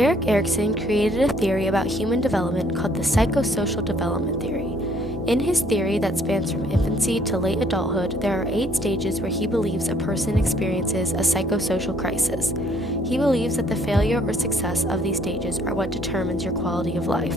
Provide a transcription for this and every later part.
Erik Erikson created a theory about human development called the psychosocial development theory. In his theory that spans from infancy to late adulthood, there are 8 stages where he believes a person experiences a psychosocial crisis. He believes that the failure or success of these stages are what determines your quality of life.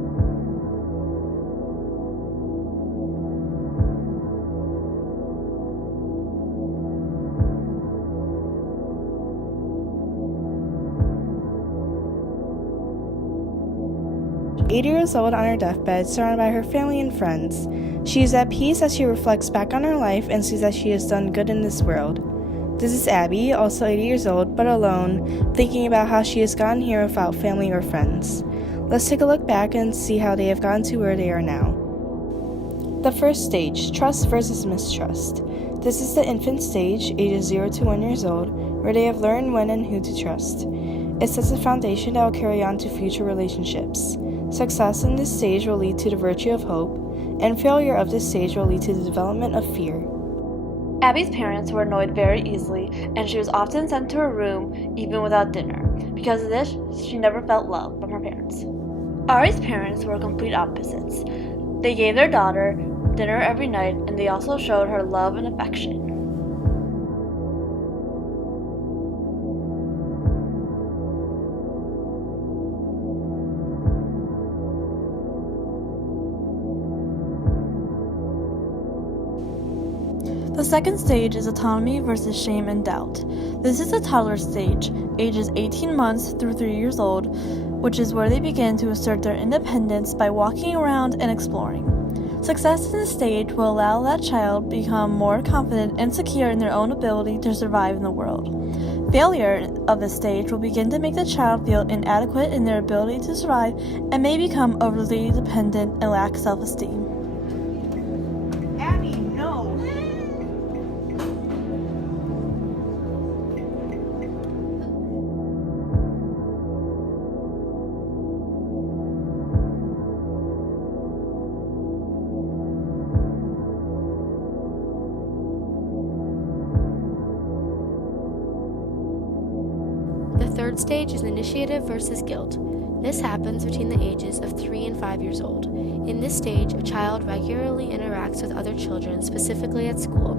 Years old on her deathbed, surrounded by her family and friends. She is at peace as she reflects back on her life and sees that she has done good in this world. This is Abby, also 80 years old, but alone, thinking about how she has gotten here without family or friends. Let's take a look back and see how they have gotten to where they are now. The first stage, trust versus mistrust. This is the infant stage, ages 0 to 1 years old, where they have learned when and who to trust. It sets a foundation that will carry on to future relationships. Success in this stage will lead to the virtue of hope, and failure of this stage will lead to the development of fear. Abby's parents were annoyed very easily, and she was often sent to her room even without dinner. Because of this, she never felt love from her parents. Ari's parents were complete opposites. They gave their daughter dinner every night, and they also showed her love and affection. The second stage is autonomy versus shame and doubt. This is the toddler stage, ages 18 months through 3 years old, which is where they begin to assert their independence by walking around and exploring. Success in this stage will allow that child become more confident and secure in their own ability to survive in the world. Failure of this stage will begin to make the child feel inadequate in their ability to survive and may become overly dependent and lack self-esteem. Abby, no! The third stage is initiative versus guilt. This happens between the ages of 3 and 5 years old. In this stage, a child regularly interacts with other children, specifically at school.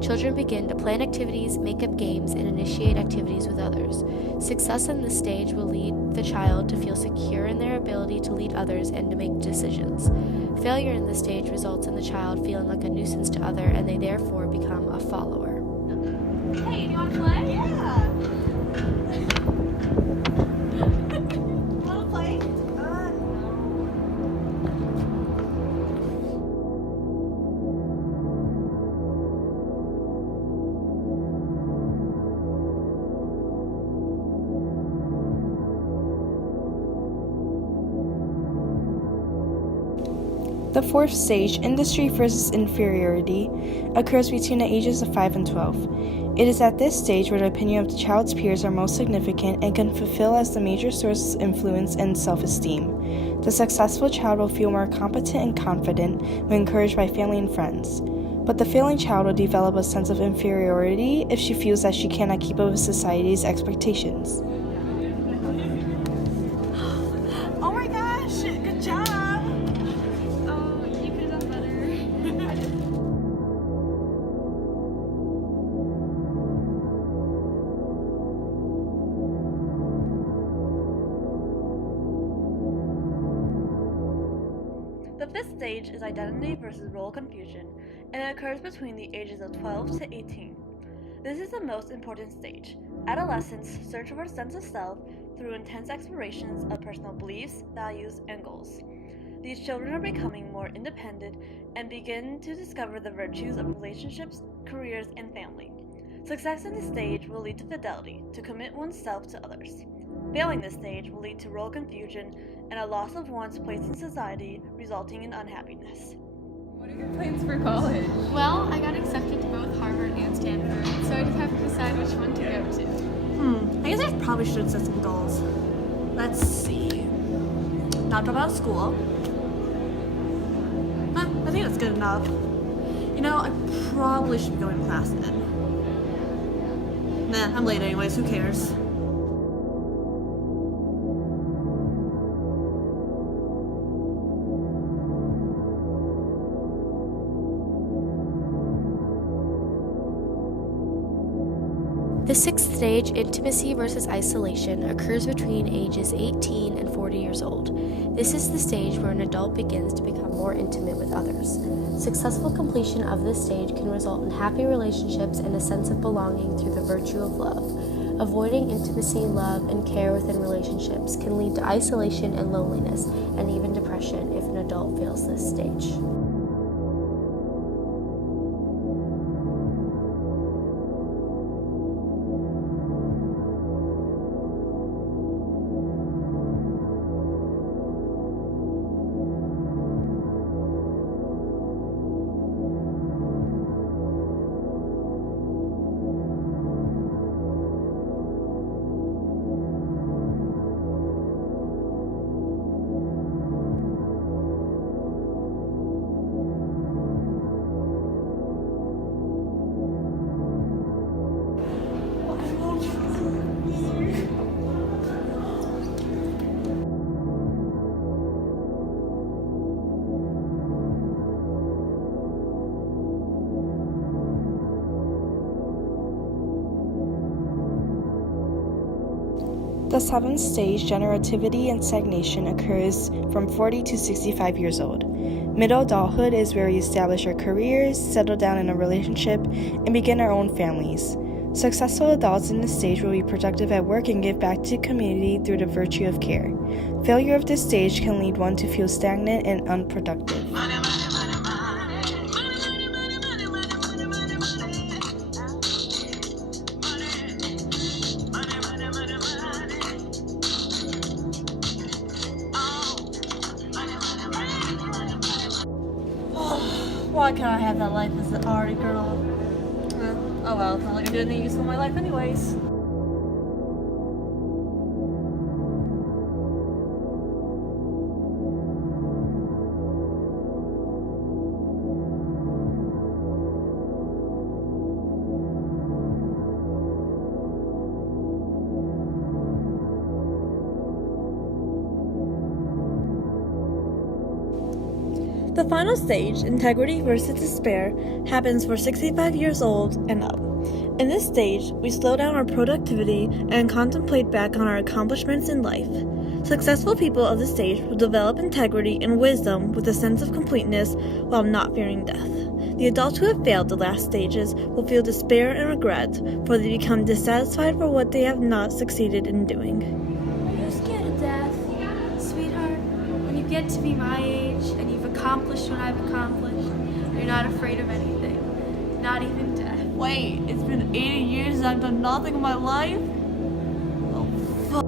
Children begin to plan activities, make up games, and initiate activities with others. Success in this stage will lead the child to feel secure in their ability to lead others and to make decisions. Failure in this stage results in the child feeling like a nuisance to others, and they therefore become a follower. Hey, do you want to play? Yeah! Want to play? The fourth stage, industry versus inferiority, occurs between the ages of 5 and 12. It is at this stage where the opinion of the child's peers are most significant and can fulfill as the major source of influence and self-esteem. The successful child will feel more competent and confident when encouraged by family and friends. But the failing child will develop a sense of inferiority if she feels that she cannot keep up with society's expectations. Oh my gosh, good job! Oh, you could have done better. The fifth stage is identity versus role confusion, and it occurs between the ages of 12 to 18. This is the most important stage. Adolescents search for a sense of self through intense explorations of personal beliefs, values, and goals. These children are becoming more independent and begin to discover the virtues of relationships, careers, and family. Success in this stage will lead to fidelity, to commit oneself to others. Failing this stage will lead to role confusion and a loss of one's place in society, resulting in unhappiness. What are your plans for college? Well, I got accepted to both Harvard and Stanford, so I just have to decide which one to go to. I guess I probably should set some goals. Let's see. Not drop out of school. I think that's good enough. You know, I probably should be going to class then. Nah, I'm late anyways, who cares? The sixth stage, intimacy versus isolation, occurs between ages 18 and 40 years old. This is the stage where an adult begins to become more intimate with others. Successful completion of this stage can result in happy relationships and a sense of belonging through the virtue of love. Avoiding intimacy, love, and care within relationships can lead to isolation and loneliness, and even depression if an adult fails this stage. The seventh stage, generativity and stagnation, occurs from 40 to 65 years old. Middle adulthood is where we establish our careers, settle down in a relationship, and begin our own families. Successful adults in this stage will be productive at work and give back to the community through the virtue of care. Failure of this stage can lead one to feel stagnant and unproductive. Why can't I have that life as an arty girl? Oh well, it's not like I did any use of my life anyways. The final stage, integrity versus despair, happens for 65 years old and up. In this stage, we slow down our productivity and contemplate back on our accomplishments in life. Successful people of this stage will develop integrity and wisdom with a sense of completeness while not fearing death. The adults who have failed the last stages will feel despair and regret, for they become dissatisfied for what they have not succeeded in doing. Are you scared of death? Sweetheart, when you get to be my age and you've accomplished what I've accomplished, you're not afraid of anything, not even death. Wait, it's been 80 years and I've done nothing in my life? Oh, fuck.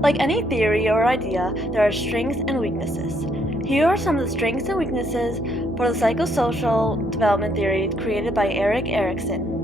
Like any theory or idea, there are strengths and weaknesses. Here are some of the strengths and weaknesses for the psychosocial development theory created by Erikson.